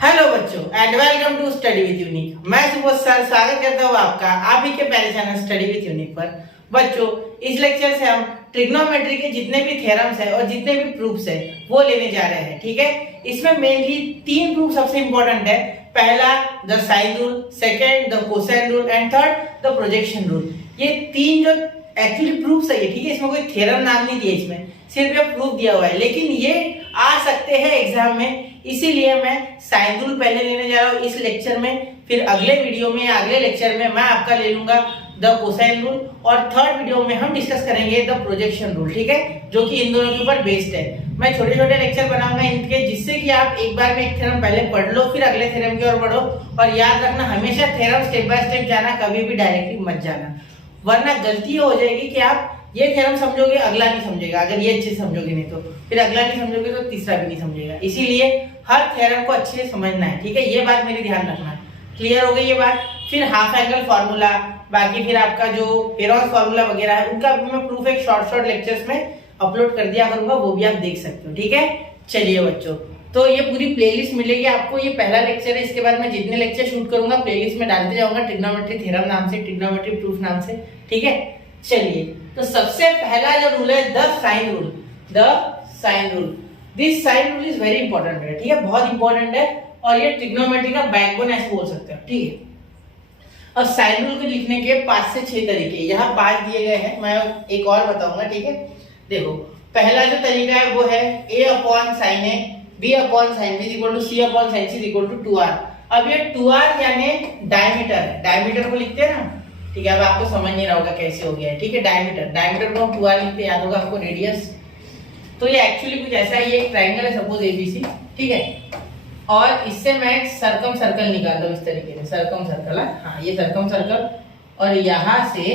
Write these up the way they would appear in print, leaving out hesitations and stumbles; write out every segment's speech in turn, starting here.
Hello बच्चों and welcome to study with unique. मैं Subodh sir स्वागत करता हूँ आपका आप ही के प्यारे चैनल स्टडी विद यूनिक पर। बच्चों इस लेक्चर से हम ट्रिग्नोमेट्री के जितने भी थ्योरम्स है और जितने भी प्रूफ्स है वो लेने जा रहे हैं। ठीक है, इसमें मेनली तीन प्रूफ सबसे इंपॉर्टेंट है। पहला the sine rule, second the cosine rule and third the projection rule. ये तीन जो एक्चुअली प्रूफ्स है, ठीक है, इसमें कोई थ्योरम नाम नहीं दिया, इसमें सिर्फ ये प्रूफ दिया हुआ है, लेकिन ये आ सकते हैं एग्जाम में, इसीलिए मैं साइन रूल पहले लेने जा रहा हूँ इस लेक्चर में। फिर अगले वीडियो में अगले लेक्चर में मैं आपका ले लूंगा द कोसाइन रूल और थर्ड वीडियो में हम डिस्कस करेंगे द प्रोजेक्शन रूल। ठीक है, जो कि इन दोनों के ऊपर बेस्ड है। मैं छोटे छोटे लेक्चर बनाऊंगा इनके, जिससे कि आप एक बार में एक थ्योरम पहले पढ़ लो, फिर अगले थ्योरम की ओर बढ़ो। और याद रखना हमेशा थ्योरम स्टेप बाय स्टेप जाना, कभी भी डायरेक्टली मत जाना, वरना गलती हो जाएगी कि आप ये थ्योरम समझोगे अगला नहीं समझेगा, अगर ये अच्छे समझोगे नहीं तो फिर अगला नहीं समझोगे तो तीसरा भी नहीं समझेगा। इसीलिए हर थ्योरम को अच्छे से समझना है। ठीक है, ये बात मेरी ध्यान रखना। क्लियर हो गई ये बात? फिर हाफ एंगल फार्मूला, बाकी फिर आपका जो पेरोन्स फार्मूला वगैरह है उनका भी मैं प्रूफ एक शॉर्ट लेक्चर्स में अपलोड कर दिया करूंगा, वो भी आप देख सकते हो। ठीक है, चलिए बच्चों, तो ये पूरी प्लेलिस्ट मिलेगी आपको। ये पहला लेक्चर है, इसके बाद मैं जितने लेक्चर शूट करूंगा प्लेलिस्ट में डालते जाऊंगा ट्रिग्नोमेट्री थ्योरम नाम से, ट्रिग्नोमेट्री प्रूफ नाम से। ठीक है, चलिए, तो सबसे पहला जो रूल है the sine rule. The sine rule, this sine rule is very important है। ठीक है, बहुत इंपॉर्टेंट है और ये ट्रिग्नोमेट्री का बैकबोन ऐसे बोल सकते हैं। ठीक है, और साइन रूल को लिखने के 5 से 6 तरीके, यहाँ 5 दिए गए हैं, मैं एक और बताऊंगा। ठीक है, देखो पहला जो तरीका है वो है a upon sine A, b upon sine b equal to c upon sine c equal to 2r। अब ये 2r यानी डायमीटर है, डायमीटर को लिखते हैं ना। ठीक है, अब आपको समझ नहीं रहा होगा कैसे हो गया है। ठीक है, डायमीटर को हम 2r लिखते हैं, याद होगा आपको रेडियस। तो ये एक्चुअली कुछ ऐसा है, ये एक ट्रायंगल है सपोज एबीसी। ठीक है, और इससे मैं एक सर्कम सर्कल निकालता हूँ इस तरीके से, सर्कम सर्कल। हाँ, ये सर्कम सर्कल, और यहाँ से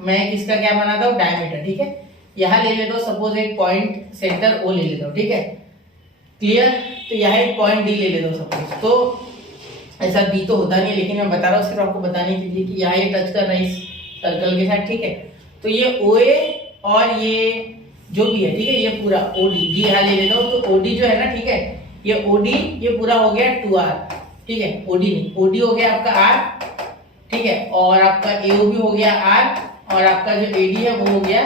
मैं किसका क्या बनाता हूँ, डायमीटर। ठीक है, यहाँ ले लेता हूँ सपोज एक पॉइंट सेंटर ओ ले लेता हूँ। ठीक है, क्लियर? तो यहाँ एक पॉइंट डी ले लेता हूँ सपोज। तो ऐसा बी तो होता नहीं है, लेकिन मैं बता रहा हूँ सिर्फ आपको बताने के लिए कि यहाँ ये टच कर रहा है इस सर्कल के साथ। ठीक है, तो ये ओ ए और ये जो भी है, ठीक है, ये पूरा ओडी डी यहाँ ले लेता हूँ। तो ओडी जो है ना, ठीक है, ये ओडी ये पूरा हो गया 2r। ठीक है, ओडी नहीं, ओडी हो गया आपका r। ठीक है, और आपका एओ भी हो गया r, और आपका जो एडी है वो हो गया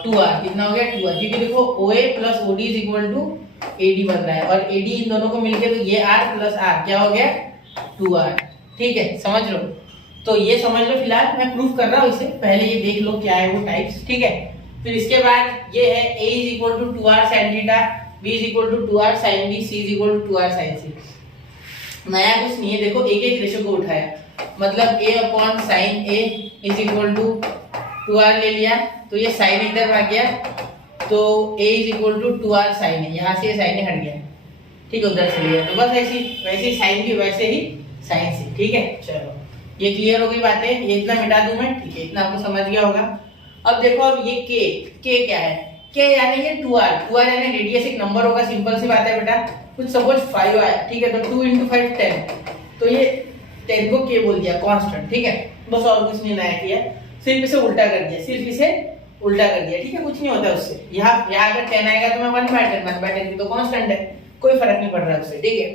2r। कितना हो गया 2r, क्योंकि देखो OA plus OD is equal to AD बन रहा है, और एडी इन दोनों को मिलके तो ये r प्लस r क्या हो गया 2r। ठीक है, समझ लो। तो ये समझ लो, फिलहाल मैं प्रूफ कर रहा हूँ इसे, पहले ये देख लो क्या है वो टाइप्स। ठीक है, फिर इसके बाद ये है a is equal to 2r sin theta, b is equal to 2r sin b, c is equal to 2r sin c। नया कुछ नहीं है, देखो एक एक रेशो को उठाया, मतलब a upon sine a is equal to 2r ले लिया, तो ये साइन इधर आ गया, तो a is equal to 2r sine है, यहाँ से ये साइन हट गया। ठीक है, उधर से लिया, तो बस ऐसी वैसे ही साइन भी वैसे ही साइन से। ठीक है, चलो ये क्लियर हो गई बातें, ये इतना मिटा दूं मैं। ठीक है, इतना आपको समझ गया होगा। अब देखो, अब ये k क्या है, k यानी ये 2r यानी रेडियस एक नंबर होगा, सिंपल सी बात है बेटा। कुछ सपोज 5 आया, ठीक है, तो 2 into 5 10, तो ये 10 को k बोल दिया कांस्टेंट। ठीक है, बस और कुछ नहीं नया किया, सिर्फ इसे उल्टा कर दिया, सिर्फ इसे उल्टा कर दिया। ठीक है, कुछ नहीं होता उससे। यहाँ अगर 10 आएगा तो मैं 1/10 तो कांस्टेंट है, कोई फर्क नहीं पड़ रहा उससे। ठीक है,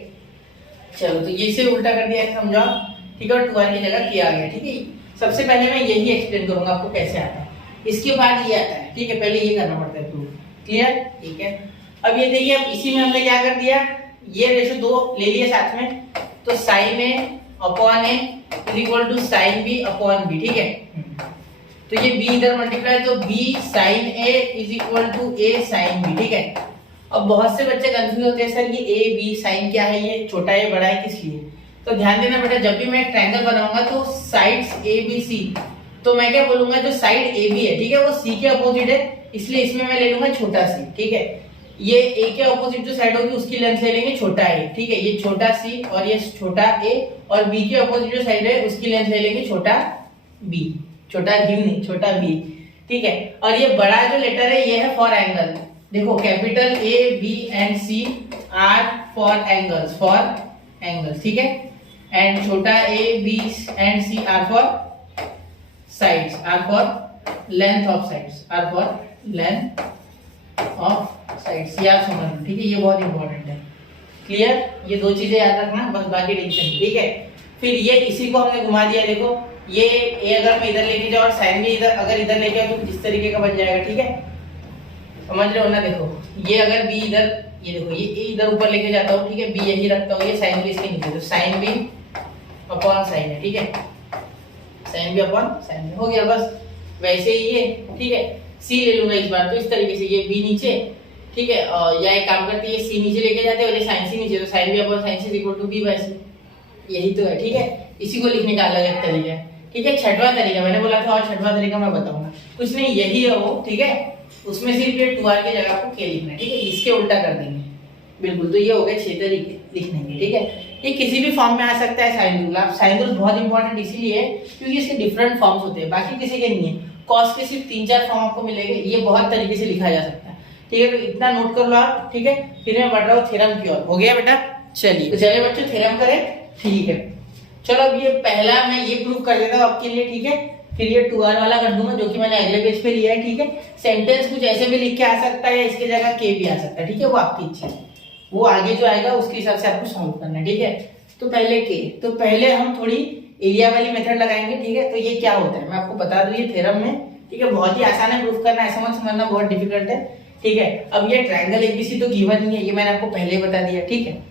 चलो तो ये इसे उल्टा कर दिया, समझाओ। ठीक है, और 2r की जगह k आ गया। ठीक है, सबसे पहले मैं यही एक्सप्लेन करूंगा आपको कैसे आता है, इसके बाद ये आता है। ठीक है, पहले ये करना पड़ता है प्रूफ। क्लियर? ठीक है, अब ये देखिए, अब इसी में हमने क्या कर दिया, ये रेशो 2 ले लिए साथ में, तो sine A upon A is equal to sine B upon B. ठीक है, तो ये b इधर मल्टीप्लाई, तो b sine a is equal to a sine b। ठीक है, अब बहुत से बच्चे कंफ्यूज होते हैं, सर ये a b साइन क्या है, ये छोटा है बड़ा है किस लिए? तो ध्यान देना बेटा, जब भी मैं ट्रायंगल बनाऊंगा तो साइड्स a b c, तो मैं क्या बोलूंगा, जो साइड ए बी है, ठीक है, वो सी के अपोजिट है, इसलिए इसमें मैं ले लूंगा छोटा सी। ठीक है, ये ए के अपोजिट जो साइड होगी उसकी लेंथ ले लेंगे छोटा ए। ठीक है, ये छोटा सी और ये छोटा ए, और बी के अपोजिट जो साइड है उसकी लेंथ ले लेंगे छोटा बी, छोटा डी नहीं, छोटा बी। ठीक है, और ये बड़ा जो लेटर है ये है फॉर एंगल। देखो capital A B and C are for angles, for angles. ठीक है, एंड छोटा A B and C are for sides, are for length of sides, are for length of sides। ये आप समझ लो। ठीक है, ये बहुत इंपॉर्टेंट है। क्लियर, ये दो चीजें याद रखना बस, बाकी टेंशन नहीं, ठीक है। फिर ये इसी को हमने घुमा दिया, देखो ये ए अगर मैं इधर लेके जाऊँ और साइन भी इधर अगर इधर लेके आऊँ तो किस तरीके का बन जाएगा, ठीक है, समझ रहे हो ना। देखो ये अगर बी इधर, ये देखो ये ए इधर ऊपर लेके जाता हूँ, ठीक है, बी यही रखता हूँ, ये साइन भी इसके नीचे, तो साइन बी अपॉन साइन है, ठीक है, साइन बी अपॉन साइन है, हो गया बस। वैसे ही ये, ठीक है, सी ले लूंगा इस बार, तो इस तरीके से ये बी नीचे, ठीक है, या एक काम करते हैं सी नीचे लेके जाते हैं और ये साइन सी नीचे, तो sine B upon sine C is equal to B by C, यही तो है, ठीक है। इसी को लिखने का अलग एक तरीका है, ठीक है। छठवां तरीका मैंने बोला था, और छठवां तरीका मैं बताऊंगा, कुछ नहीं यही है वो, ठीक है, उसमें सिर्फ ये 2r की जगह आपको k लिखना है, ठीक है, इसके उल्टा कर देंगे, बिल्कुल। तो ये हो गए 6 तरीके लिखने के, ठीक है। ये किसी भी फॉर्म में आ सकता है साइन रूल। आप साइन रूल बहुत इंपॉर्टेंट इसीलिए है क्योंकि इसके डिफरेंट फॉर्म्स होते हैं, बाकी किसी के नहीं है। कॉस के सिर्फ 3-4 फॉर्म आपको मिलेंगे, ये बहुत तरीके से लिखा जा सकता है, ठीक है, तो इतना नोट कर लो आप, ठीक है। फिर मैं बढ़ रहा हूँ थ्योरम की ओर, हो गया बेटा, चलिए तो चलिए बच्चों थ्योरम करें, ठीक है। चलो अब ये पहला मैं ये प्रूव कर देता हूँ आपके लिए, ठीक है, फिर ये 2r वाला कर दूंगा जो कि मैंने अगले पेज पे लिया है, ठीक है। सेंटेंस कुछ ऐसे भी लिख के आ सकता है या इसके जगह k भी आ सकता है, ठीक है, वो आपकी इच्छा है, वो आगे जो आएगा उसके हिसाब से आपको सॉल्व करना है, ठीक है। तो पहले k, तो पहले हम थोड़ी एरिया वाली मेथड लगाएंगे, ठीक है। तो ये क्या होता है मैं आपको बता दूं, ये थ्योरम में, ठीक है, बहुत ही आसान है प्रूफ करना, ऐसा मत समझना बहुत डिफिकल्ट है, ठीक है। अब ये ट्रायंगल एबीसी तो गिवन ही है, ये मैंने आपको पहले बता दिया, ठीक है।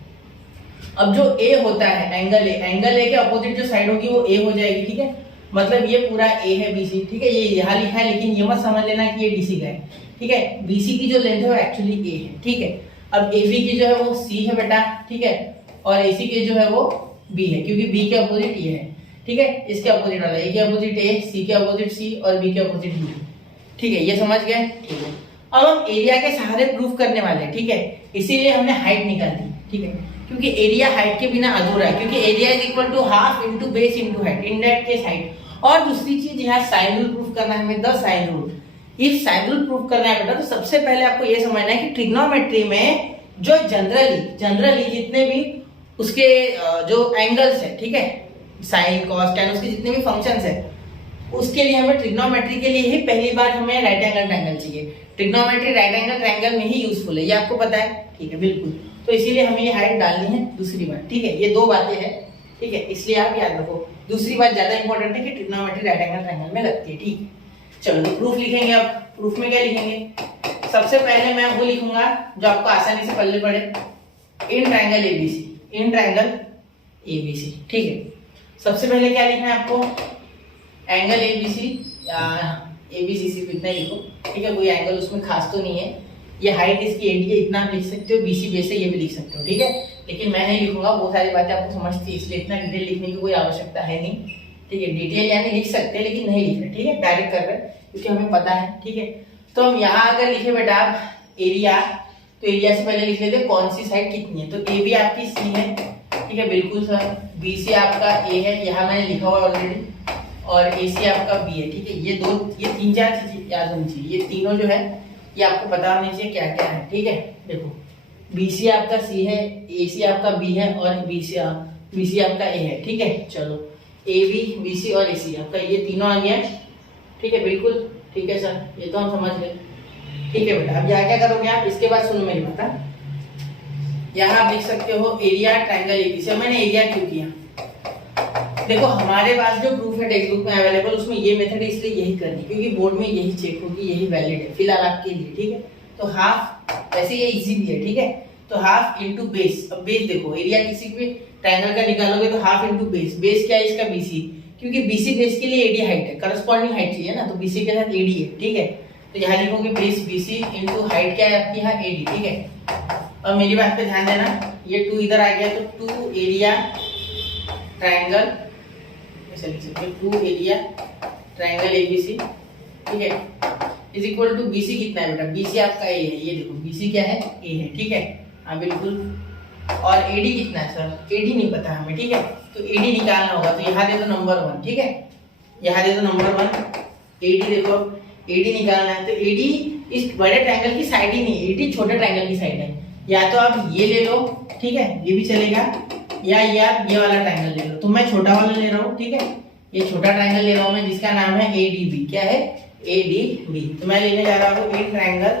अब जो ए होता है एंगल ए के अपोजिट जो साइड होगी वो ए हो जाएगी, ठीक है, मतलब ये पूरा ए है बीसी, ठीक है, ये यहाँ लिखा है लेकिन ये मत समझ लेना कि ये डीसी का है, ठीक है। बीसी की जो लेंथ है वो एक्चुअली ए है, ठीक है। अब एबी की जो है वो सी है बेटा, ठीक है, और एसी की जो है वो बी है, क्योंकि बी के अपोजिट ये है, ठीक है, इसके अपोजिट वाला ए के अपोजिट ए, सी के अपोजिट सी और बी के अपोजिट बी, ठीक है, ये समझ गए, ठीक है। अब हम एरिया के सहारे प्रूफ करने वाले हैं, ठीक है, इसीलिए हमने हाइट निकाल दी, ठीक है, क्योंकि एरिया हाइट के बिना अधूरा है, क्योंकि area is equal to half into base into height, in that case height. और दूसरी चीज यहाँ साइन रूल प्रूफ करना है हमें, the sine rule. If sine rule proof करना है बेटा तो सबसे पहले आपको ये समझना है कि ट्रिग्नोमेट्री में जो जनरली जितने भी उसके जो एंगल्स है, ठीक है, साइन कॉस टैन उसके जितने भी फंक्शंस है, उसके लिए हमें ट्रिग्नोमेट्री के लिए ही पहली बार हमें राइट एंगल ट्रायंगल चाहिए। ट्रिग्नोमेट्री राइट एंगल ट्रायंगल में ही यूजफुल है, ये आपको पता है, ठीक है, बिल्कुल। तो इसीलिए हमें ये हाइट डालनी है दूसरी बार, ठीक है, ये दो बातें हैं, ठीक है, इसलिए आप याद रखो। दूसरी बात ज्यादा इंपॉर्टेंट है कि ट्रिग्नोमेट्री राइट एंगल ट्रायंगल में लगती है, ठीक है। चलो तो प्रूफ लिखेंगे। अब प्रूफ में क्या लिखेंगे, सबसे पहले मैं वो लिखूंगा जो आपको आसानी से पल्ले पड़े, in triangle ABC, in triangle ABC, ठीक है। सबसे पहले क्या लिखना है आपको, एंगल एबीसी, एबीसी सिर्फ इतना ही लिखो, ठीक है, कोई एंगल उसमें खास तो नहीं है, ये हाइट इसकी 80 है, इतना आप लिख सकते हो, बीसी बेस है ये भी लिख सकते हो, ठीक है, लेकिन मैं नहीं लिखूंगा, वो सारी बातें आपको समझती है, इसलिए इतना डिटेल लिखने की कोई आवश्यकता है नहीं, ठीक है। डिटेल यानी लिख सकते हैं लेकिन नहीं लिख रहे, ठीक है, डायरेक्ट कर रहे क्योंकि हमें पता है, ठीक है। तो हम यहाँ अगर लिखे बेटा आप एरिया, तो एरिया से पहले लिख लेते कौन सी साइड कितनी है, तो ए बी आपकी सी है, ठीक है, बिल्कुल सर। बी सी आपका ए है, यहाँ मैंने लिखा हुआ ऑलरेडी, और ए सी आपका बी है, ठीक है। ये 3-4 चीजें याद होनी चाहिए, ये तीनों जो है ये आपको पता होनी चाहिए क्या क्या है, ठीक है। देखो BC आपका C है, AC आपका B है और BC आपका A है, ठीक है। चलो AB, BC और AC आपका ये तीनों आ गया, ठीक है, बिल्कुल ठीक है सर, ये तो हम समझ गए, ठीक है बेटा। अब यहाँ क्या करोगे आप, इसके बाद सुनो मेरी बात, यहाँ आप लिख सकते हो एरिया ट्रायंगल एबीसी। मैंने एरिया क्यों किया, देखो हमारे पास जो प्रूफ है टेक्स्ट बुक में अवेलेबल, उसमें ये मेथड है, इसलिए यही करनी, क्योंकि बोर्ड में यही चेक होगी, यही वैलिड है फिलहाल आपके लिए, ठीक है। तो हाफ, वैसे ये इजी भी है, ठीक है, तो हाफ इंटू बेस। अब बेस देखो, एरिया किसी भी ट्रायंगल का निकालोगे तो हाफ इंटू बेस, बेस क्या है इसका BC, क्योंकि BC बेस के लिए AD हाइट है, करस्पॉन्डिंग हाइट चाहिए ना, तो BC के साथ AD है, ठीक है। तो यहाँ लिखोगे बेस BC इंटू हाइट क्या है आपकी यहाँ AD, ठीक है। अब मेरी बात पे ध्यान देना, ये 2 इधर आ गया तो 2 एरिया ट्रायंगल, ऐसे लिख सकते हो 2 एरिया ट्रायंगल ABC, ठीक है, इज इक्वल टू BC कितना है बेटा, BC आपका A है, ये देखो BC क्या है A है, ठीक है, हाँ बिल्कुल। और AD कितना है सर, AD नहीं पता हमें, ठीक है, तो AD निकालना होगा, तो यहाँ दे दो नंबर 1, ठीक है, यहाँ दे दो नंबर 1, AD देखो, AD निकालना है, तो AD इस बड़े ट्रायंगल की साइड ही नहीं, AD छोटे ट्रायंगल की साइड है, या तो आप ये ले लो, ठीक है, ये भी चलेगा, या ये आप ये वाला ट्रायंगल ले लो, तो मैं छोटा वाला ले रहा हूँ, ठीक है, ये छोटा ट्रायंगल ले रहा हूँ मैं, जिसका नाम है ADB, क्या है ADB, तो मैं लेने जा रहा हूँ एक ट्रायंगल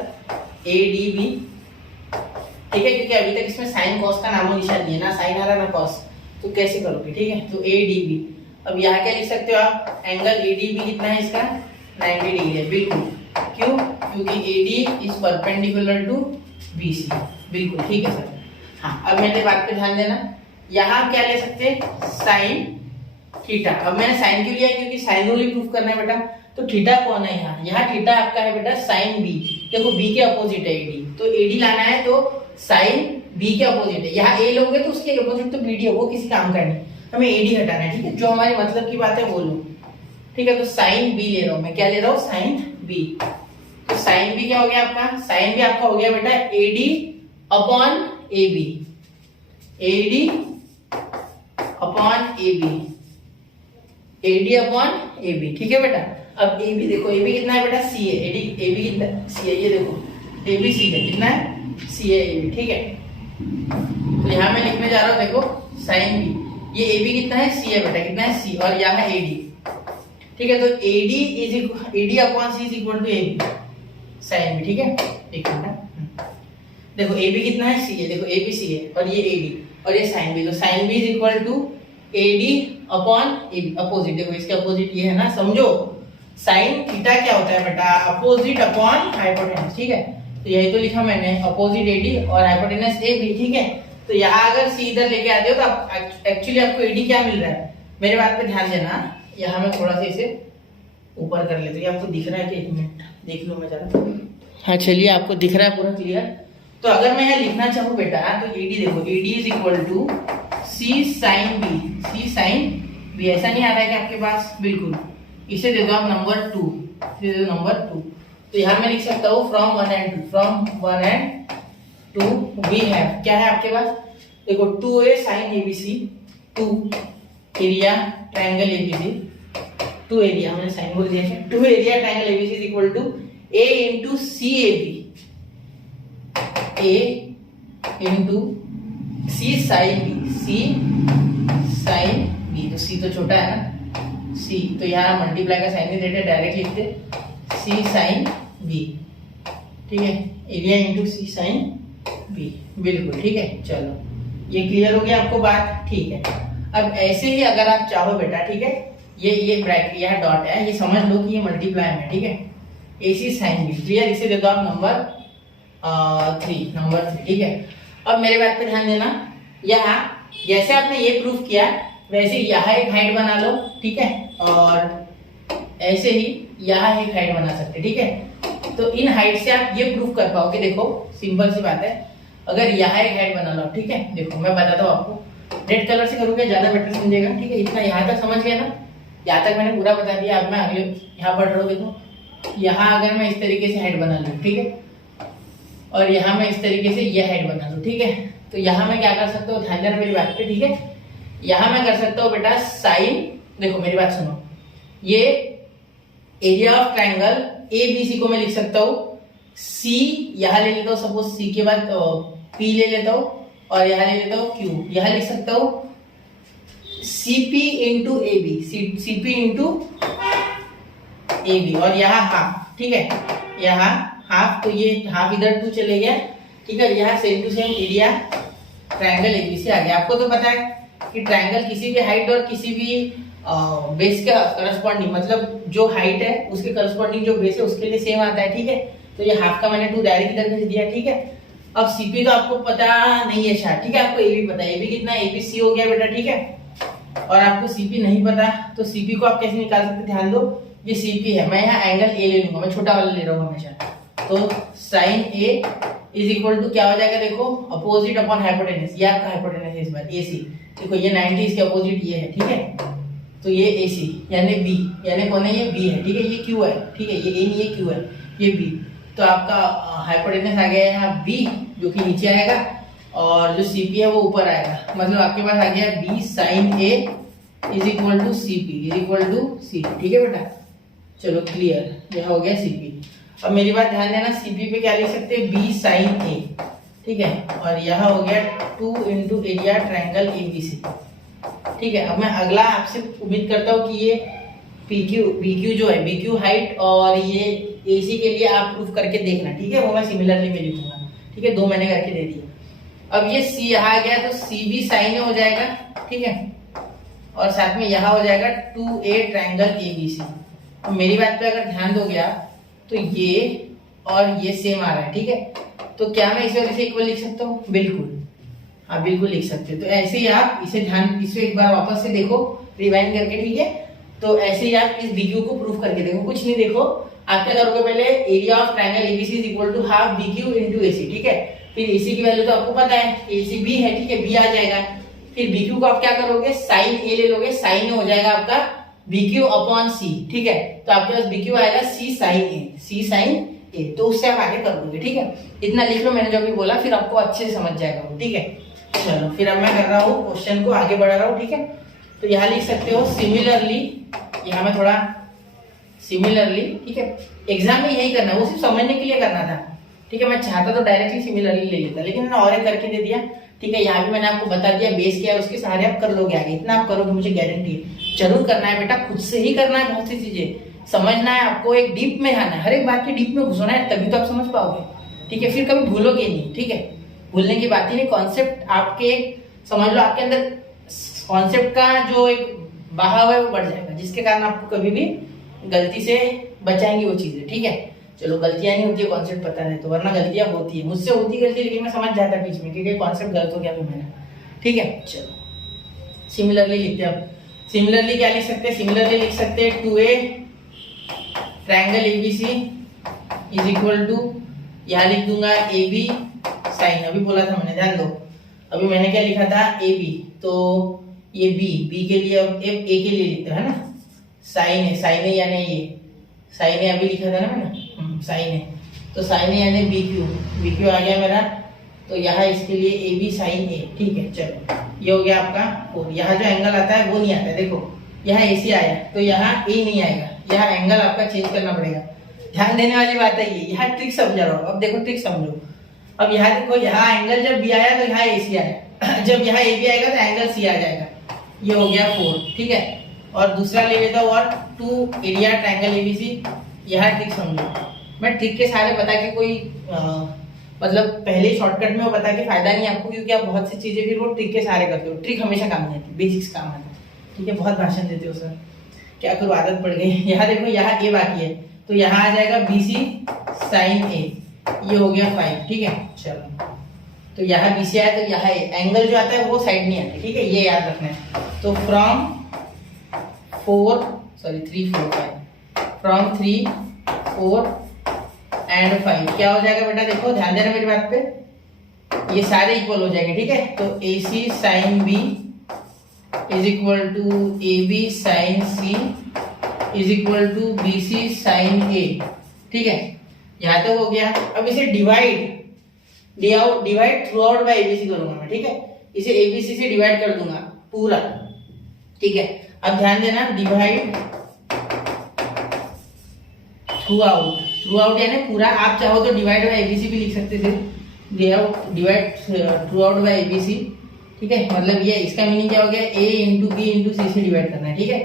ADB, ठीक है, क्योंकि अभी तक इसमें साइन कॉस का नामो निशान नहीं है, ना साइन आ रहा ना कॉस, तो कैसे करोगे? ठीक है, तो ADB, अब यहाँ क्या लिख सकते हो आप? एंगल ADB कितना है इसका? 90 डिग्री है, बिल्कुल। क्यों? क्योंकि AD is perpendicular to BC, बिल्कुल ठीक है सर। हाँ, अब मेरे बात पे ध्यान देना, यहाँ क्या ले सकते हैं? Sine theta. अब मैंने साइन क्यों लिया? क्योंकि साइन रूल ही प्रूफ करना है बेटा। तो थीटा कौन है यहाँ? यहाँ थीटा आपका है बेटा साइन B। देखो B के अपोजिट है AD, तो AD लाना है तो साइन B के अपोजिट है। यहाँ A लोगे तो उसके अपोजिट तो BD है, वो किसी काम का नहीं, हमें AD हटाना है। ठीक है, जो हमारे मतलब की बात है वो लो। ठीक है, तो साइन B ले रहा हूँ मैं, क्या ले रहा हूँ? Sine B। तो साइन B क्या हो गया आपका? साइन B आपका हो गया बेटा AD upon AB, AD upon AB, AD upon AB। ठीक है बेटा, अब AB देखो, AB कितना है बेटा? C है। AB कितना? C है, ये देखो AB C है, कितना है? C है AB। ठीक है, तो यहाँ मैं लिखने जा रहा हूँ, देखो साइन B, ये AB कितना है? C है बेटा, कितना है? C, और यहाँ है AD। ठीक है, तो AD upon C is equal to AB sine B। ठीक है, एक मिनट, देखो AB कितना है? C है, देखो AB C है, और ये AD, और ये साइन B, तो sine B is equal to AD upon AB, opposite. देखो इसके अपोजिट ये है ना, समझो साइन थीटा क्या होता है बेटा? Opposite upon hypotenuse. ठीक है, तो यही तो लिखा मैंने, अपोजिट AD और हाइपोटेनस AB। ठीक है, तो यहाँ अगर C इधर लेके आते हो तो आप एक्चुअली आपको AD क्या मिल रहा है? मेरे बात पे ध्यान देना, यहाँ मैं थोड़ा सा इसे ऊपर कर लेते हैं, आपको दिख रहा है कि? एक मिनट देख लो मैं जरा। हाँ चलिए, आपको दिख रहा है पूरा क्लियर? तो अगर मैं यहाँ लिखना चाहूँ बेटा, तो AD देखो, AD is equal to C sine B, C sine B। ऐसा नहीं आ रहा है कि आपके पास? बिल्कुल, इसे दे दो आप नंबर 2, इसे दे दो नंबर 2। तो यहाँ मैं लिख सकता हूँ from 1 and 2, from 1 and 2 we have, क्या है आपके पास? देखो 2A sine ABC, 2 area triangle ABC, 2 area, मैंने साइन बोल दिया है, 2 area triangle ABC is equal to A into CAB, A into C sine B, C sine B, तो C तो छोटा है ना, C, तो यहाँ मल्टीप्लाई का साइन नहीं देते, डायरेक्ट लिखते C साइन B। ठीक है, area into C sine B, बिल्कुल ठीक है। चलो ये क्लियर हो गया आपको बात? ठीक है, अब ऐसे ही अगर आप चाहो बेटा, ठीक है, ये ब्रैकेट यहाँ डॉट है, ये समझ लो कि ये मल्टीप्लाई में। ठीक है, AC साइन B, क्लियर? इसे दे दो आप नंबर 3, नंबर 3। ठीक है, अब मेरे बात पे ध्यान देना, यहाँ जैसे आपने ये प्रूफ किया वैसे यहाँ एक हाइट बना लो। ठीक है, और ऐसे ही यहाँ एक हाइट बना सकते। ठीक है, तो इन हाइट से आप ये प्रूफ कर पाओगे। देखो सिंपल सी बात है, अगर यहाँ एक हाइट बना लो, ठीक है, देखो मैं बताता हूँ आपको, रेड कलर से करोगे ज्यादा बेटर समझेगा। ठीक है, इतना यहाँ तक समझ गया ना? यहाँ तक मैंने पूरा बता दिया। अब मैं अगले यहाँ पढ़ रहा हूँ, देखो यहाँ अगर मैं इस तरीके से हाइट बना लूँ, ठीक है, और यहाँ मैं इस तरीके से ये हाइट बना लूँ, ठीक है, तो यहाँ मैं क्या कर सकता हूँ? ध्यान देना मेरी बात पे। ठीक है, यहाँ मैं कर सकता हूँ बेटा साइन, देखो मेरी बात सुनो, ये एरिया ऑफ ट्रायंगल ABC को मैं लिख सकता हूँ C, यहाँ ले लेता हूँ सपोज C के बाद P ले लेता हूँ, और यहाँ ले लेता हूँ Q, यहाँ लिख सकता हूँ CP into AB, CP into AB, और यहाँ हाफ। ठीक है, यहाँ हाफ, तो ये हाफ इधर 2 चले गया। ठीक है, यहाँ same to same area triangle ABC आ गया। आपको तो पता है कि ट्रायंगल किसी भी हाइट और किसी भी बेस का करस्पॉन्डिंग, मतलब जो हाइट है उसके करस्पॉन्डिंग जो बेस है उसके लिए सेम आता है। ठीक है, तो ये हाफ का मैंने 2 डायरेक्ट इधर भेज दिया। ठीक है, अब CP तो आपको पता नहीं है शायद। ठीक है, आपको AB पता है, AB कितना है? ABC हो गया बेटा। ठीक है, और आपको CP नहीं पता, तो CP को आप कैसे निकाल सकते? ध्यान दो, ये CP है, मैं यहाँ एंगल A ले लूंगा, मैं छोटा वाला ले रहा हूँ हमेशा, तो sine A is equal to क्या हो जाएगा? देखो अपोजिट अपॉन हाइपोटेनस, ये आपका हाइपोटेनस है इस बार AC। देखो ये 90, इसके अपोजिट ये है। ठीक है, तो ये AC यानी B, यानी कौन है? ये B है। ठीक है, ये Q है। ठीक है, ये A नहीं, ये Q है, ये B, तो आपका हाइपोटेनस आ गया यहाँ B, जो कि नीचे आएगा, और जो CP है वो ऊपर आएगा। मतलब आपके पास आ गया B sine A is equal to CP is equal to CP। ठीक है बेटा, चलो क्लियर, यह हो गया CP। अब मेरी बात ध्यान देना, CP पे क्या लिख सकते हैं? B sine A। ठीक है, और यह हो गया 2 इंटू एरिया ट्रायंगल ABC। ठीक है, अब मैं अगला आपसे उम्मीद करता हूँ कि ये BQ जो है, BQ हाइट और ये AC के लिए आप प्रूफ करके देखना। ठीक है, वो मैं सिमिलरली में लिखूंगा। ठीक है, 2 मैंने करके दे दिया। अब ये सी यहाँ आ गया तो सी भी साइन ए हो जाएगा, ठीक है, और साथ में यहाँ हो जाएगा 2A ट्रायंगल ABC। तो मेरी बात पे अगर ध्यान दोगे आप तो ये और ये सेम आ रहा है, ठीक है, तो क्या मैं इसे और इसे इक्वल लिख सकता हूँ? बिल्कुल, हाँ बिल्कुल लिख सकते हो। तो ऐसे ही आप इसे इसे एक बार वापस से देखो रिवाइंड करके, ठीक है, तो ऐसे ही आप इस BQ को प्रूफ करके देखो। कुछ नहीं, देखो आप क्या करोगे, पहले area of triangle ABC is equal to half BQ into AC, ठीक है, फिर AC की वैल्यू तो आपको पता है AC B है, ठीक है, B आ जाएगा, फिर BQ को आप क्या करोगे, साइन A ले लोगे, साइन A हो जाएगा आपका BQ अपॉन C, ठीक है, तो आपके पास BQ आएगा C साइन A, तो उससे आप आगे कर दोगे, ठीक है, इतना लिख लो मैंने जो अभी बोला, फिर आपको अच्छे से समझ जाएगा वो, ठीक है। चलो फिर अब मैं कर रहा हूँ क्वेश्चन को आगे बढ़ा रहा हूँ, ठीक है, तो यहाँ लिख सकते हो सिमिलरली, यहाँ में थोड़ा सिमिलरली, ठीक है, एग्जाम में यही करना है, वो सिर्फ समझने के लिए करना था, ठीक है, मैं चाहता तो डायरेक्टली सिमिलरली ले लेता, लेकिन मैंने और एक करके दे दिया, ठीक है, यहाँ भी मैंने आपको बता दिया बेस क्या है, उसके सहारे आप कर लोगे आगे, इतना आप करोगे मुझे गारंटी है। जरूर करना है बेटा, खुद से ही करना है, बहुत सी चीजें समझना है आपको, एक डीप में जाना है, हर एक बात के डीप में घुसना है, तभी तो आप समझ पाओगे, ठीक है, फिर कभी भूलोगे नहीं, ठीक है, भूलने की बात ही नहीं, कॉन्सेप्ट आपके समझ लो, आपके अंदर कॉन्सेप्ट का जो एक बहाव है वो बढ़ जाएगा, जिसके कारण आपको कभी भी गलती से बचाएंगी वो चीजें, ठीक है। चलो गलतियां नहीं होती है कॉन्सेप्ट पता नहीं तो, वरना गलतियां होती है, मुझसे होती गलती, लेकिन मैं समझ जाता बीच में क्योंकि कॉन्सेप्ट गलत हो गया फिर मेरा, ठीक है। चलो सिमिलरली लिखते हैं, अब सिमिलरली क्या लिख सकते हैं, सिमिलरली लिख सकते हैं 2A triangle ABC is equal to, यहाँ लिख दूंगा AB साइन, अभी बोला था मैंने, ध्यान दो, अभी मैंने क्या लिखा था AB, तो ये B के लिए, अब A के लिए लिखते हैं ना, साइन है यानी ये साइन है, अभी लिखा था ना मैंने, साइन है, तो साइन है यानी BQ आ गया मेरा, तो यहाँ इसके लिए AB साइन A, ठीक है। चलो ये हो गया आपका 4, यहाँ जो एंगल आता है वो नहीं आता है, देखो यहाँ AC आया तो यहाँ A नहीं आएगा, यहाँ एंगल आपका चेंज करना पड़ेगा, ध्यान देने वाली बात है ये, यहाँ ट्रिक समझा रहा हूँ, अब देखो ट्रिक समझो, अब यहाँ देखो, यहाँ एंगल जब B आया तो यहाँ AC आया, जब यहाँ AB आएगा तो एंगल C आ जाएगा, ये हो गया 4, ठीक है, और दूसरा ले लेता हूँ और 2 एरिया ट्रायंगल ABC, यहाँ ट्रिक समझो, मैं ट्रिक के सारे बता के कोई मतलब पहले शॉर्टकट में वो बता के फायदा नहीं आपको, क्योंकि आप बहुत सी चीजें फिर वो ट्रिक के सहारे करते हो, ट्रिक हमेशा काम नहीं आती, बेसिक्स काम आता है, ठीक है, बहुत भाषण देते हो सर, क्या करूँ आदत पड़ गई। यहाँ देखो यहाँ A बाकी है, तो यहाँ आ जाएगा BC साइन A, ये हो गया 5, ठीक है। चलो तो यहाँ BC आया तो यहाँ एंगल जो आता है वो साइड नहीं आता, ठीक है, ये याद रखना है। तो फ्रॉम 3 4 5, फ्रॉम 3 4 एंड 5 क्या हो जाएगा बेटा, देखो ध्यान देना मेरी बात पे, ये सारे इक्वल हो जाएंगे, ठीक है, तो AC sine B is equal to AB sine C is equal to BC sine A, ठीक है, यहाँ तक हो गया। अब इसे divide throughout by ABC करूंगा मैं, ठीक है, इसे ABC से डिवाइड कर दूंगा पूरा, ठीक है। अब ध्यान देना, डिवाइड थ्रू आउट यानी पूरा, आप चाहो तो डिवाइड बाय ABC भी लिख सकते थे, divide throughout by ABC, ठीक है, मतलब ये इसका मीनिंग क्या हो गया, A into B into C से डिवाइड करना है, ठीक है,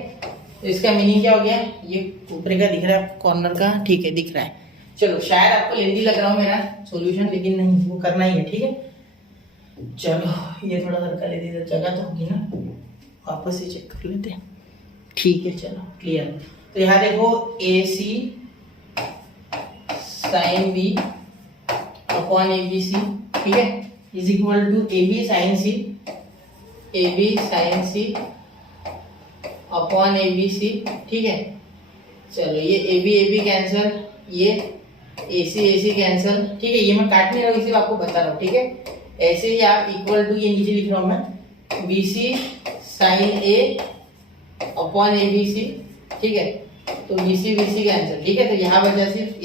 तो इसका मीनिंग क्या हो गया, ये ऊपर का दिख रहा है कॉर्नर का, ठीक है, दिख रहा है। चलो शायद आपको लेंदी लग रहा हो मेरा सॉल्यूशन, लेकिन नहीं, वो करना ही है, ठीक है। चलो ये थोड़ा सर्कल ले दे, जगह तो होगी ना, वापस से चेक कर लेते हैं, ठीक है, चलो क्लियर। तो यहाँ देखो AC sine B upon ABC, ठीक है, is equal to AB sine C upon ABC, ठीक है। चलो ये AB कैंसल, ये AC कैंसल, ठीक है, ये मैं काट नहीं रहा हूँ, इसे आपको बता रहा हूँ, ठीक है। ऐसे ही आप इक्वल टू, ये नीचे लिख रहा हूँ मैं, BC sine A upon ABC, ठीक है, तो BC कैंसल, ठीक है, तो यहाँ बचा सिर्फ A,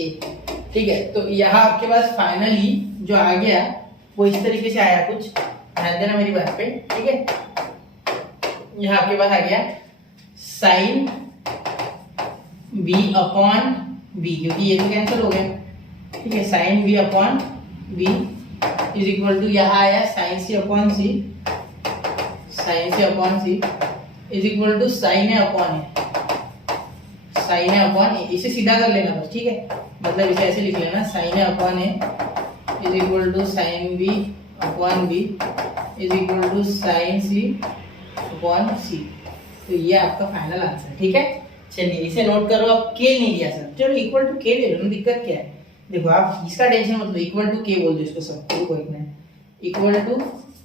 ठीक है। तो यहाँ आपके पास फाइनली जो आ गया वो इस तरीके से आया कुछ, ध्यान देना मेरी बात पे, ठीक है। यहाँ आपके पास आ गया साइन B अपॉन B, क्योंकि ये तो कैंसिल हो गया, ठीक है, sine B upon B is equal to, यहाँ आया sine C upon C is equal to sine A upon A, इसे सीधा कर लेना बस, ठीक है, मतलब इसे ऐसे लिख लेना, sine A upon A is equal to sine B upon B is equal to sine C upon C. तो ये आपका फाइनल आंसर है, ठीक है। चलिए इसे नोट करो। अब के नहीं दिया सर, चलो इक्वल टू के ले लो ना, दिक्कत क्या है। देखो आप इसका टेंशन मत लो, इक्वल टू के बोल दो इसको, सब कोई नहीं, इक्वल टू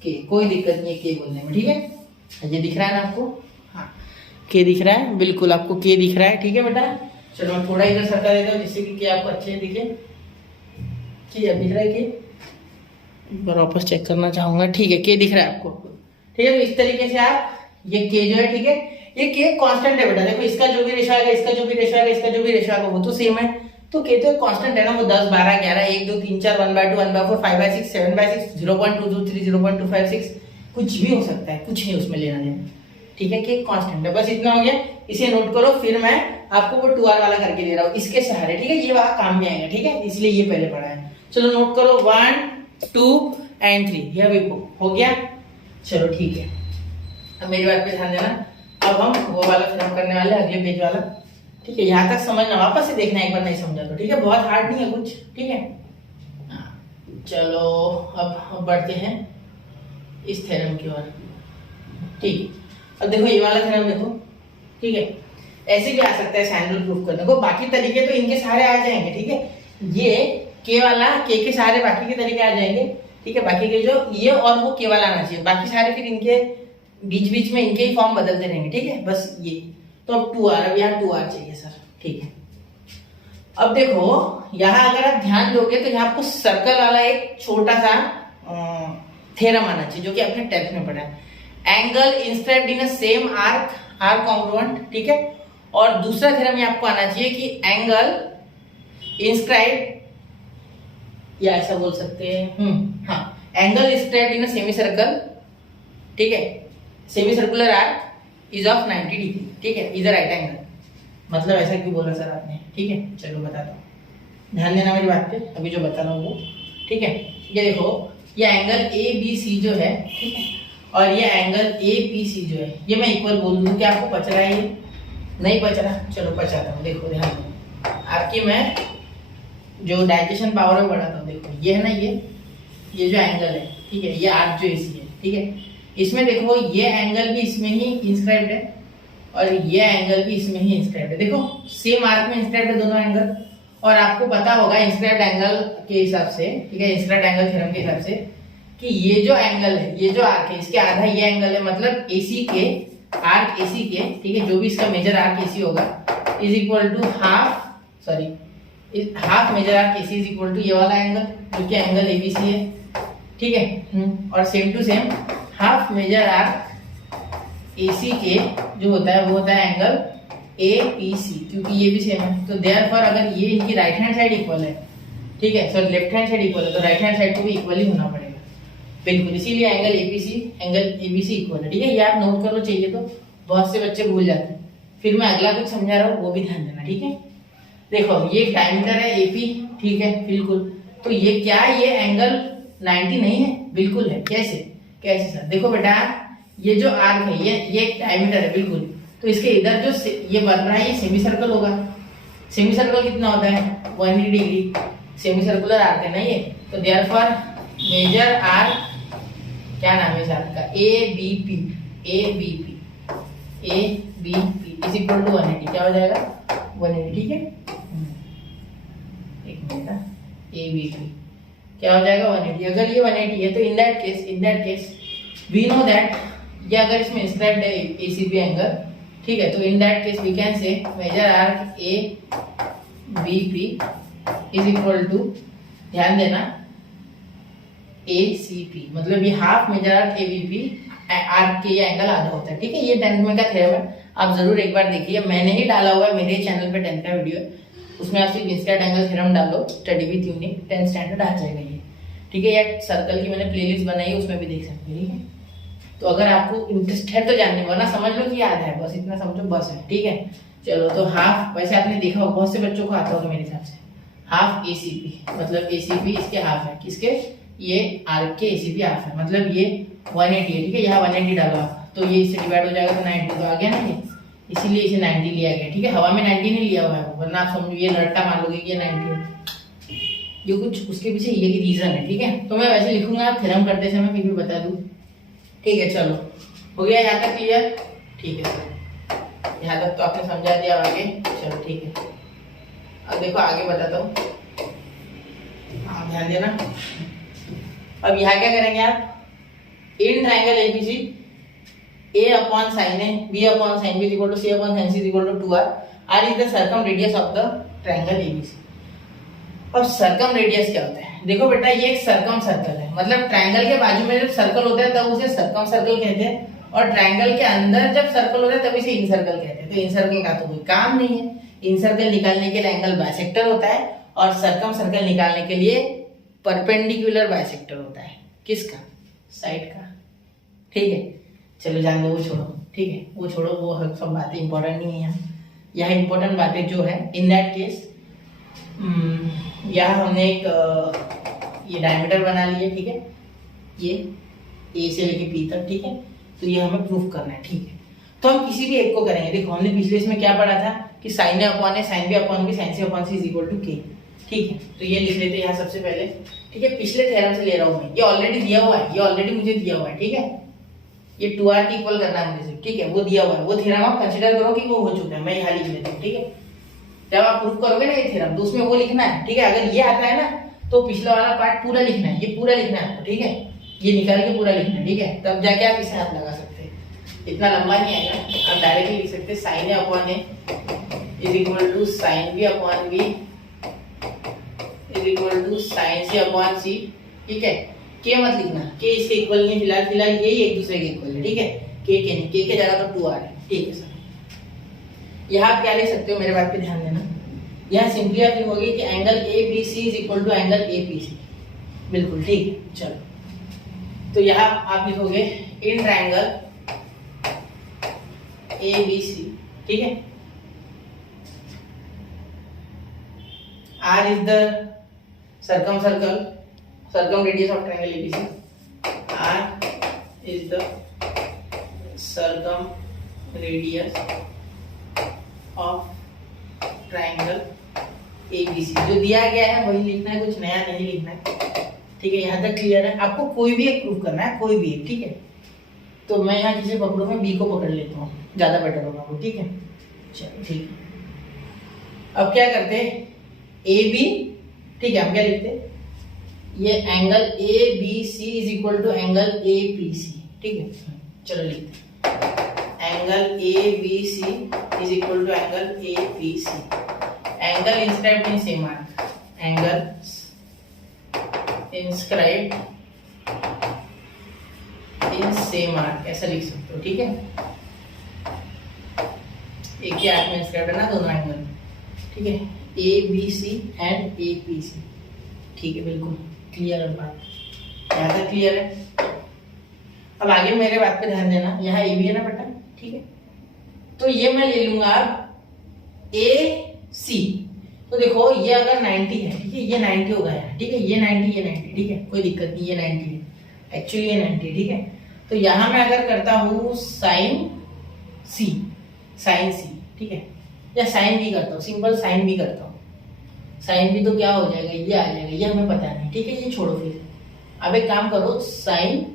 के, कोई दिक्कत नहीं है के बोलने में, ठीक है। ये दिख रहा है ना आपको, हाँ के दिख रहा है, बिल्कुल आपको के दिख रहा है, ठीक है बेटा। चलो मैं थोड़ा इधर सरका देता हूँ जिससे कि आपको अच्छे दिखे। ठीक है, दिख रहा है के, एक बार वापस चेक करना चाहूंगा, ठीक है के दिख रहा है आपको, ठीक है। तो इस तरीके से आप ये के जो है, ठीक है, ये के कांस्टेंट है बेटा। देखो इसका जो भी रेशो आएगा, इसका जो भी रेशो आएगा, इसका जो भी रेशो आएगा वो तो सेम है। तो के तो कांस्टेंट है ना, वो 10 12 11 1 2 3 4 1/2 1/4 5/6 7/6 0.223 0.256 कुछ भी हो सकता है, कुछ नहीं उसमें लेना देना, ठीक है। कि कांस्टेंट है, बस इतना हो गया। इसे नोट करो, फिर मैं आपको वो 2r वाला करके दे रहा हूँ इसके सहारे, ठीक है। ये वहां काम में आएगा, ठीक है, इसलिए ये पहले पढ़ा है। चलो नोट करो 1 2 एंड 3, ये अभी हो गया। चलो ठीक है, अब मेरी बात पे ध्यान देना। अब हम वो वाला फिर हम करने वाले अगले पेज वाला, ठीक है। यहाँ तक समझना, वापस से देखना एक बार नहीं समझा तो, ठीक है। बहुत हार्ड नहीं है कुछ, ठीक है। चलो अब बढ़ते हैं इस थ्योरम की ओर, ठीक। अब देखो ये वाला थ्योरम देखो, ठीक है। ऐसे भी आ सकता है साइन रूल प्रूफ करने को, बाकी तरीके तो इनके सारे आ जाएंगे, ठीक है। ये के वाला, के सारे बाकी के तरीके आ जाएंगे, ठीक है। बाकी के जो ये और वो के वाला आना चाहिए, बाकी सारे फिर इनके बीच बीच में इनके ही फॉर्म बदलते रहेंगे, ठीक है। बस ये तो अब 2r, अब यहाँ 2r चाहिए सर, ठीक है। अब देखो यहाँ अगर आप ध्यान दोगे तो यहाँ आपको सर्कल वाला एक छोटा सा थ्योरम आना चाहिए, जो कि आपने 10th में पढ़ा है। Angle inscribed in a same arc are congruent, ठीक है। और दूसरा थ्योरम ये आपको आना चाहिए कि एंगल इंस्क्राइब्ड, या ऐसा बोल सकते हैं, हाँ, angle inscribed in a semi circle, ठीक है, semi circular arc is of 90 degree, ठीक है, इज अ राइट एंगल। मतलब ऐसा क्यों बोला सर आपने, ठीक है। चलो बताता हूँ, ध्यान देना मेरी बात पे, अभी जो बता रहा हूँ वो, ठीक है। ये देखो ये एंगल ए बी सी जो है, ठीक है, और ये एंगल ए बी सी जो है, ये मैं इक्वल बोल दूँ, क्या आपको पच रहा है? ये नहीं पच रहा, चलो पचाता हूँ। देखो ध्यान दो, आपकी मैं जो डाइजेशन पावर है बढ़ाता हूँ। देखो ये है ना, ये जो एंगल है, ठीक है, ये आर्क जो एसी है, ठीक है। इसमें देखो ये एंगल भी इसमें ही इंस्क्राइब्ड है और ये एंगल भी इसमें ही इंस्क्राइब्ड है। देखो सेम आर्क में इंस्क्राइब्ड है दोनों एंगल, और आपको पता होगा इंस्क्राइब्ड एंगल के हिसाब से, ठीक है, इंस्क्राइब्ड एंगल थ्योरम के हिसाब से, कि ये जो एंगल है, ये जो आर्क है, इसके आधा ये एंगल है, मतलब एसी के आर्क एसी के, ठीक है, जो भी इसका मेजर आर्क एसी होगा is equal to half major arc AC is equal to ये वाला एंगल जो कि एंगल एबीसी है, ठीक है। और same to same half major arc AC के जो होता है वो होता है एंगल एपीसी, क्योंकि ये भी सेम है। तो देयरफॉर अगर ये इनकी राइट हैंड साइड इक्वल है, ठीक है, sorry left hand side equal है, तो राइट हैंड साइड को भी इक्वल ही होना पड़ेगा, बिल्कुल। इसीलिए angle APC angle ABC equal है, ठीक है। ये आप नोट कर लो, चाहिए तो, बहुत से बच्चे भूल जाते हैं। फिर मैं अगला कुछ समझा रहा हूँ वो भी ध्यान देना, ठीक है। देखो ये डायमीटर है एपी, ठीक है, बिल्कुल। तो ये क्या है, ये एंगल 90 नहीं है, बिल्कुल है। कैसे सर? देखो बेटा, ये जो आर्क है, ये डायमीटर है, बिल्कुल। तो इसके इधर जो ये बन रहा है, ये सेमी सर्कल होगा। सेमी सर्कल कितना होता है? 180 डिग्री। सेमी सर्कुलर आर्क है ना ये, तो देयरफॉर मेजर आर्क, क्या नाम है इस आर्क का? ABP is equal to 180। क्या हो जाएगा? 180, ठीक है। एक मिनट, एबीपी क्या हो जाएगा? 180। अगर ये 180 है तो in that case we know that, ये अगर इसमें इंस्क्राइब्ड है एसीबी एंगल, ठीक है, तो in that case we can say major arc A BP is equal to, ध्यान देना, ACP, मतलब ये half major arc ABP arc के ये एंगल आधा होता है, ठीक है। ये 10th में का थ्योरम है, आप जरूर एक बार देखिए। मैंने ही डाला हुआ है, मेरे चैनल पे 10th का वीडियो है, उसमें आप सिर्फ इंस्क्राइब्ड एंगल थ्योरम डालो, study with unique 10th standard आ जाएगा ये, ठीक है। या सर्कल की मैंने प्लेलिस्ट बनाई है, उसमें भी देख सकते हैं, ठीक है। तो अगर आपको इंटरेस्ट है तो जानने, वरना समझ लो कि याद है, बस इतना समझो, बस है, ठीक है। चलो तो हाफ, वैसे आपने देखा होगा, बहुत से बच्चों को आता होगा मेरे हिसाब से, हाफ ACP, मतलब ACP इसके हाफ है, किसके? ये आर्क के ACP हाफ है, मतलब ये 180 है, ठीक है। यहाँ 180 डालो आप, तो ये इससे डिवाइड हो जाएगा तो 90 तो आ गया ना ये, इसीलिए इसे 90 लिया गया, ठीक है। हवा में 90 नहीं लिया हुआ है, वरना आप समझो ये लड़का मान लोगे कि ये 90 है, ये कुछ उसके पीछे ये रीजन है, ठीक है। तो मैं वैसे लिखूंगा थ्योरम करते समय, फिर भी बता दूं, ठीक है। चलो हो गया यहाँ तक क्लियर, ठीक है सर, यहाँ तक तो आपने समझा दिया। आगे चलो ठीक है, अब देखो आगे बताता हूँ, हाँ ध्यान देना। अब यहाँ क्या करेंगे आप, in triangle ABC a upon sin a b upon sin b is equal to c upon sin c is equal to 2r, r is the circumradius of the triangle abc। अब सर्कम रेडियस क्या होता है, देखो बेटा ये एक circum circle है, मतलब ट्रायंगल के बाजू में जब सर्कल होता है तब उसे सर्कम सर्कल कहते हैं, और ट्रायंगल के अंदर जब सर्कल होता है तब इसे इन सर्कल कहते हैं। तो इन सर्कल का तो कोई काम नहीं है, इन सर्कल निकालने के लिए एंगल बाइसेक्टर होता है, और सर्कम सर्कल निकालने के लिए परपेंडिकुलर बाइसेक्टर होता है। किसका, साइड का, ठीक है। चलो जान दो, वो छोड़ो, ठीक है, वो छोड़ो, वो सब बातें इंपॉर्टेंट नहीं है। यहाँ इंपॉर्टेंट बातें जो है, इन दैट केस यहाँ हमने एक ये डायमीटर बना लिया, ठीक है, ये ए से लेके पी तक, ठीक है। तो ये हमें प्रूफ करना है, ठीक है। तो हम किसी भी एक को करेंगे। देखो हमने पिछले इसमें क्या पढ़ा था कि sine A upon A, sine B upon B, sine C upon C is equal to K, ठीक है। तो ये लिख लेते हैं यहाँ सबसे पहले, ठीक है। पिछले थ्योरम से ले रहा हूँ मैं, ये ऑलरेडी दिया हुआ है, ये ऑलरेडी मुझे दिया हुआ है, ठीक है। ये 2r की इक्वल करना है मुझे, ठीक है, वो दिया हुआ है। वो थ्योरम आप कंसीडर करो कि वो हो चुका है, मैं यहाँ लिख लेता हूँ, ठीक है। जब आप प्रूफ करोगे ना ये थ्योरम, तो उसमें वो लिखना है, ठीक है। अगर ये आता है ना तो पिछला वाला पार्ट पूरा लिखना है, ये पूरा लिखना है आपको, ठीक है। ये निकाल के पूरा लिखना है, ठीक है, तब जाके आप इसे हाथ लगा सकते हैं। इतना लंबा नहीं आएगा, आप डायरेक्टली लिख सकते हैं sine A upon A is equal to sine B upon B is equal to sine C upon C, ठीक है। के मत लिखना, के इसके इक्वल नहीं, फिलहाल यही एक दूसरे के इक्वल है, ठीक है। के नहीं, के जगह तो 2r है, ठीक है सर। यहाँ आप क्या लिख सकते हो, मेरे बात पे ध्यान देना। यहाँ सिंपली आप लिखोगे कि angle A B C is equal to angle A P C, बिल्कुल ठीक है। चलो तो यहाँ आप लिखोगे in triangle A B C, ठीक है, R is the circum radius of triangle ABC, R is the circum radius of triangle ABC। जो दिया गया है वही लिखना है, कुछ नया नहीं लिखना है, ठीक है। यहाँ तक क्लियर है। आपको कोई भी एक प्रूफ करना है, कोई भी एक, ठीक है। तो मैं यहाँ किसे पकड़ूँ, मैं B को पकड़ लेता हूँ, ज्यादा बेटर होगा वो, ठीक है। चलो ठीक है। अब क्या करते हैं, AB, ठीक है, हम क्या लिखते हैं, ये angle A B C is equal to angle A P C, ठीक है। चलो लिखते हैं angle A B C is equal to angle A P C, angle inscribed in same arc, angle inscribed in same arc, ऐसा लिख सकते हो, ठीक है। एक ही आर्क में इंस्क्राइब्ड है ना दोनों एंगल, ठीक है, A B C and A P C, ठीक है, बिल्कुल क्लियर है बात, यहाँ तक क्लियर है। अब आगे मेरे बात पे ध्यान देना, यहाँ ए बी है ना बेटा, ठीक है। तो ये मैं ले लूंगा ए सी, तो देखो ये अगर 90 है, ठीक है, ये 90 होगा यार, ठीक है, ये 90, ठीक है, कोई दिक्कत नहीं, ये 90 है, एक्चुअली ये 90, ठीक है। तो यहाँ मैं अगर करता हूँ साइन सी, ठीक है, या साइन बी करता हूँ, सिंपल साइन बी करता हूँ। साइन भी तो क्या हो जाएगा, ये आ जाएगा, ये हमें पता नहीं, ठीक है, ये छोड़ो फिर। अब एक काम करो, साइन,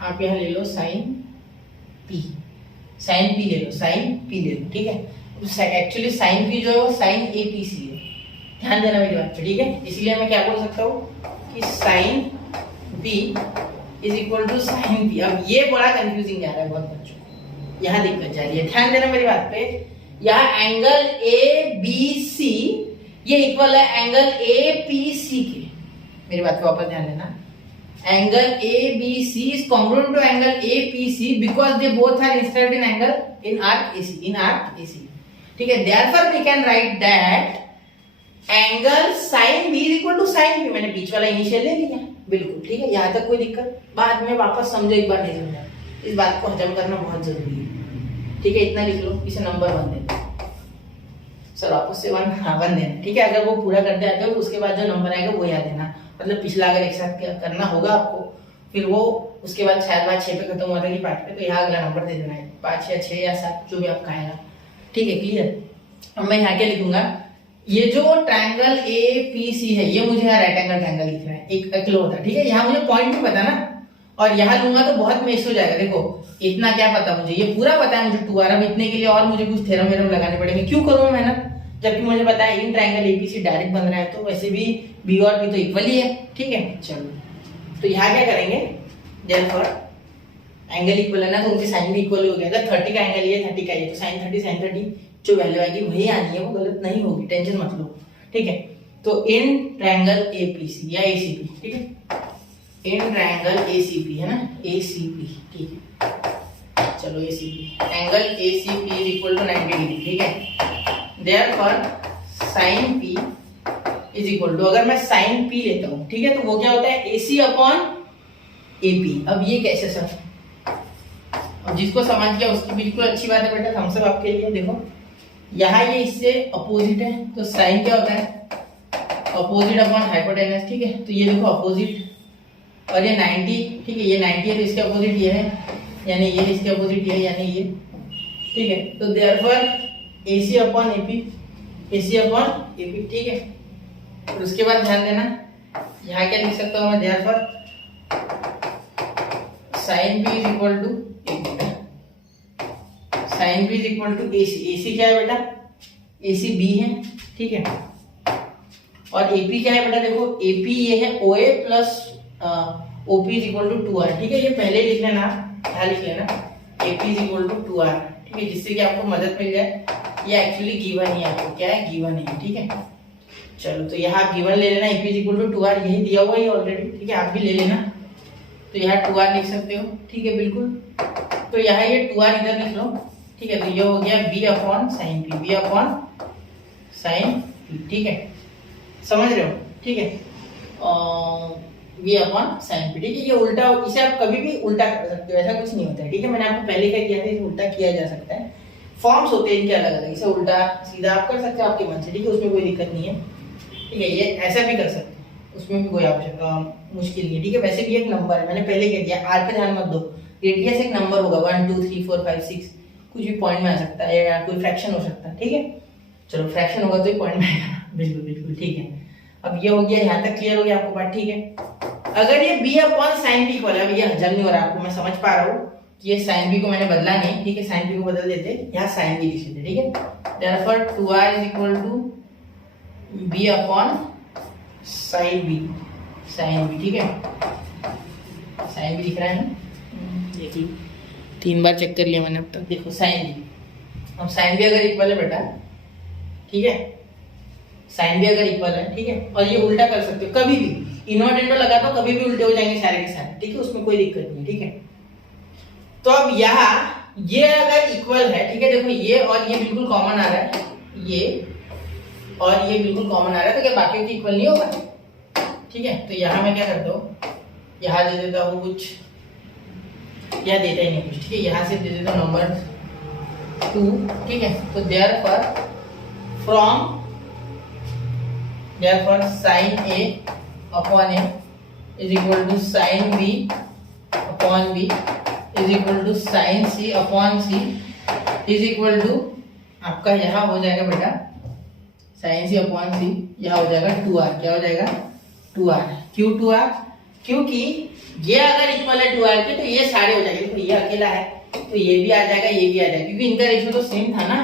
आप यहाँ ले लो साइन पी, ले लो, साइन पी ले लो, ठीक है। एक्चुअली साइन पी जो है वो साइन ए पी सी है, ध्यान देना मेरी बात पे, ठीक है। इसलिए मैं क्या बोल सकता हूँ कि sine P is equal to sine P. अब ये बड़ा कंफ्यूजिंग जा रहा है बहुत बच्चों को, यहाँ दिक्कत जा रही है, ध्यान देना मेरी बात पे। यहाँ एंगल ए बी सी ये इक्वल है एंगल ए पी सी के, मेरी बात को वापस ध्यान देना। Angle A B C is congruent to angle A P C because they both are inscribed in angle in arc A C, ठीक है। Therefore we can write that angle sine B is equal to sine P, मैंने बीच वाला initial ले लिया, बिल्कुल ठीक है। यहाँ तक कोई दिक्कत, बाद में वापस समझो, एक बार नहीं समझा, इस बात को हजम करना बहुत जरूरी है, ठीक है। इतना लिख लो, इसे नंबर 1 देना सर, वापस से 1 देना, ठीक है। अगर वो पूरा करते आते हो तो उसके बाद जो नंबर आएगा वो याद देना, मतलब पिछला अगर एक साथ करना होगा आपको, फिर वो उसके बाद शायद बात 6 पे खत्म हुआ था कि 5 पे, तो यहाँ अगला नंबर दे देना है, 5 या 6 या 7 जो भी आपका आएगा, ठीक है, क्लियर। अब मैं यहाँ क्या लिखूंगा, ये जो ट्रायंगल APC है ये मुझे यहाँ राइट एंगल ट्रायंगल लिख रहा है, एक इक्वल ठीक है। यहाँ मुझे पॉइंट भी पता ना, और यहाँ लूंगा तो बहुत मेस हो जाएगा। देखो इतना क्या पता मुझे, ये पूरा पता है मुझे 2r। अब इतने के लिए और मुझे कुछ थ्योरम वेरम लगाने पड़ेंगे, क्यों करूँ मैं मेहनत, जबकि मुझे पता है इन ट्रायंगल APC डायरेक्ट बन रहा है, तो वैसे भी B और B तो इक्वल ही है, ठीक है। चलो तो यहाँ क्या करेंगे, देयरफॉर एंगल इक्वल है ना, तो उनके साइन भी इक्वल हो गया। अगर 30 का एंगल ये 30 का ये, तो साइन 30 जो वैल्यू आएगी वही आनी है, वो गलत नहीं होगी, टेंशन मत लो, ठीक है। तो इन ट्रायंगल APC या ACP, ठीक है, इन ट्रायंगल ACP है ना, ACP, ठीक है। चलो ACP, angle ACP is equal to 90 degree, ठीक है। Therefore sine P is equal to, अगर मैं साइन P लेता हूं, ठीक है, तो वो क्या होता है AC अपॉन AP। अब ये कैसे सर, अब जिसको समझ गया उसकी बिल्कुल अच्छी बात है बेटा, हम सब आपके लिए। देखो यहाँ ये इससे अपोजिट है, तो साइन क्या होता है, अपोजिट अपॉन हाइपोटेनस, ठीक है। तो ये देखो अपोजिट, और ये 90, ठीक है, ये 90 है तो इसके अपोजिट ये है, यानी ये इसके अपोजिट ये है, यानी ये, ठीक है। तो therefore AC upon AP, AC upon AP, ठीक है। और उसके बाद ध्यान देना, यहाँ क्या लिख सकता हूँ मैं, therefore sine P is equal to AP, sine P is equal to AC। AC क्या है बेटा, AC B है, ठीक है। और AP क्या है बेटा, देखो AP ये है OA plus OP is equal to 2R, ठीक है। ये पहले लिख लेना, क्या लिख लेना, AP is equal to 2R, ठीक है, जिससे कि आपको मदद मिल जाए। ये एक्चुअली गिवन है, आपको क्या है, गिवन है, ठीक है। चलो तो यहाँ गिवन ले लेना, AP is equal to 2R, यही दिया हुआ है ऑलरेडी, ठीक है, आप भी ले लेना। तो यहाँ 2R लिख सकते हो, ठीक है, बिल्कुल। तो यहाँ ये 2R इधर लिख लो, ठीक है। तो ये हो गया B upon sign P, B upon sign P, ठीक है, समझ रहे हो, ठीक है। B अपॉन साइन P, ठीक है। ये उल्टा, इसे आप कभी भी उल्टा कर सकते हो, ऐसा कुछ नहीं होता है, ठीक है। मैंने आपको पहले क्या किया था, इसे उल्टा किया जा सकता है, फॉर्म्स होते हैं इनके अलग अलग, इसे उल्टा सीधा आप कर सकते हो आपके मन से, ठीक है, उसमें कोई दिक्कत नहीं है, ठीक है। ये ऐसा भी कर सकते हो, उसमें भी कोई आवश्यकता मुश्किल नहीं है, ठीक है। वैसे भी एक नंबर है, मैंने पहले कह दिया, R पे ध्यान मत दो, रेडियस एक नंबर होगा, 1 2 3 4 5 6, कुछ भी पॉइंट में आ सकता है, या कोई फ्रैक्शन हो सकता है, ठीक है। चलो फ्रैक्शन होगा तो ही पॉइंट में आएगा, बिल्कुल बिल्कुल, ठीक है। अब ये हो गया, यहाँ तक क्लियर हो गया आपको बात, ठीक है। अगर ये B upon sine B equal है, अब ये हजम नहीं हो रहा आपको, मैं समझ पा रहा हूँ कि ये साइन B को मैंने बदला नहीं, ठीक है, साइन B को बदल देते, यहाँ साइन B लिख देते, ठीक है। Therefore 2R is equal to B upon sine B, sine B, ठीक है, साइन B लिख रहा है ना, देख लो 3 बार चेक कर लिया मैंने अब तक। देखो साइन B, अब साइन B अगर इक्वल है बेटा, ठीक है, साइन B अगर इक्वल है, ठीक है, और ये उल्टा कर सकते हो कभी भी, इनवर्टेंडो लगा तो कभी भी उल्टे हो जाएंगे सारे के सारे, ठीक है, उसमें कोई दिक्कत नहीं, ठीक है। तो अब यहाँ ये अगर इक्वल है, ठीक है, देखो ये और ये बिल्कुल कॉमन आ रहा है, ये और ये बिल्कुल कॉमन आ रहा है, तो क्या बाकी की इक्वल नहीं होगा, ठीक है। तो यहाँ मैं क्या करता हूँ, यहाँ दे देता हूँ कुछ, यहाँ देता ही नहीं कुछ, ठीक है, यहाँ से दे देता हूँ नंबर 2, ठीक है। तो therefore from, therefore sine A upon A is equal to sine B upon B is equal to sine C upon C is equal to, आपका यहाँ हो जाएगा बेटा साइन C अपॉन C, यहाँ हो जाएगा 2R, क्या हो जाएगा 2R। क्यों 2R, क्योंकि ये अगर इक्वल है 2R के, तो ये सारे हो जाएंगे, तो ये अकेला है तो ये भी आ जाएगा, ये भी आ जाएगा, क्योंकि इनका रेशियो तो सेम था ना,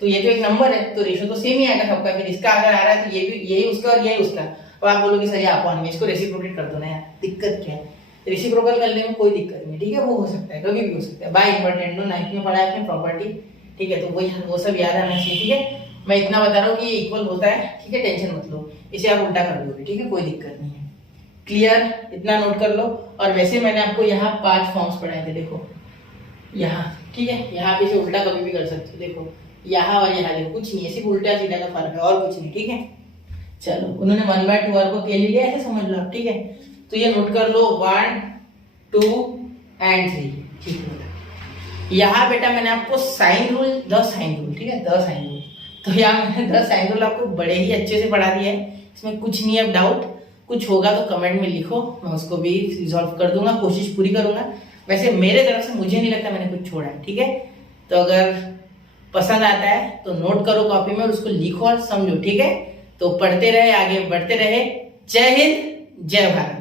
तो ये तो एक नंबर है तो रेशियो तो सेम ही आएगा सबका। फिर इसका अगर आ रहा है तो ये भी, यही उसका और यही उसका, तो आप बोलोगे सर ये अपॉन में, इसको रेसिप्रोकेट कर दो ना यार, दिक्कत क्या है, रेसिप्रोकल करने में कोई दिक्कत नहीं, ठीक है, वो हो सकता है, कभी भी हो सकता है, बाय इन्वर्टेंडो 9th में पढ़ा है आपने प्रॉपर्टी, ठीक है, तो वो सब याद आना चाहिए, ठीक है। मैं इतना बता रहा हूँ कि ये इक्वल होता है, ठीक है, टेंशन मत लो, इसे आप उल्टा कर दोगे, ठीक है, कोई दिक्कत नहीं है, क्लियर, इतना नोट कर लो। और वैसे मैंने आपको यहाँ 5 फॉर्म्स पढ़ाए थे, देखो यहाँ, ठीक है, यहाँ पे इसे उल्टा कभी भी कर सकते हो, देखो यहाँ और यहाँ, देखो कुछ नहीं है, सिर्फ उल्टा सीधा का फर्क है और कुछ नहीं, ठीक है। चलो उन्होंने 1/2R को के ले लिया, ऐसे समझ लो आप, ठीक है। तो ये नोट कर लो 1 2 एंड 3, ठीक है। यहाँ बेटा मैंने आपको साइन रूल, 10 साइन रूल, ठीक है, 10 साइन रूल, तो यहाँ मैंने 10 साइन रूल आपको बड़े ही अच्छे से पढ़ा दिया है, इसमें कुछ नहीं है डाउट, कुछ होगा तो कमेंट में लिखो, मैं उसको भी रिजॉल्व कर दूंगा, कोशिश पूरी करूंगा। वैसे मेरे तरफ से मुझे नहीं लगता मैंने कुछ छोड़ा है, ठीक है। तो अगर पसंद आता है तो नोट करो कॉपी में और उसको लिखो और समझो, ठीक है। तो पढ़ते रहे, आगे बढ़ते रहे। जय हिंद, जय भारत।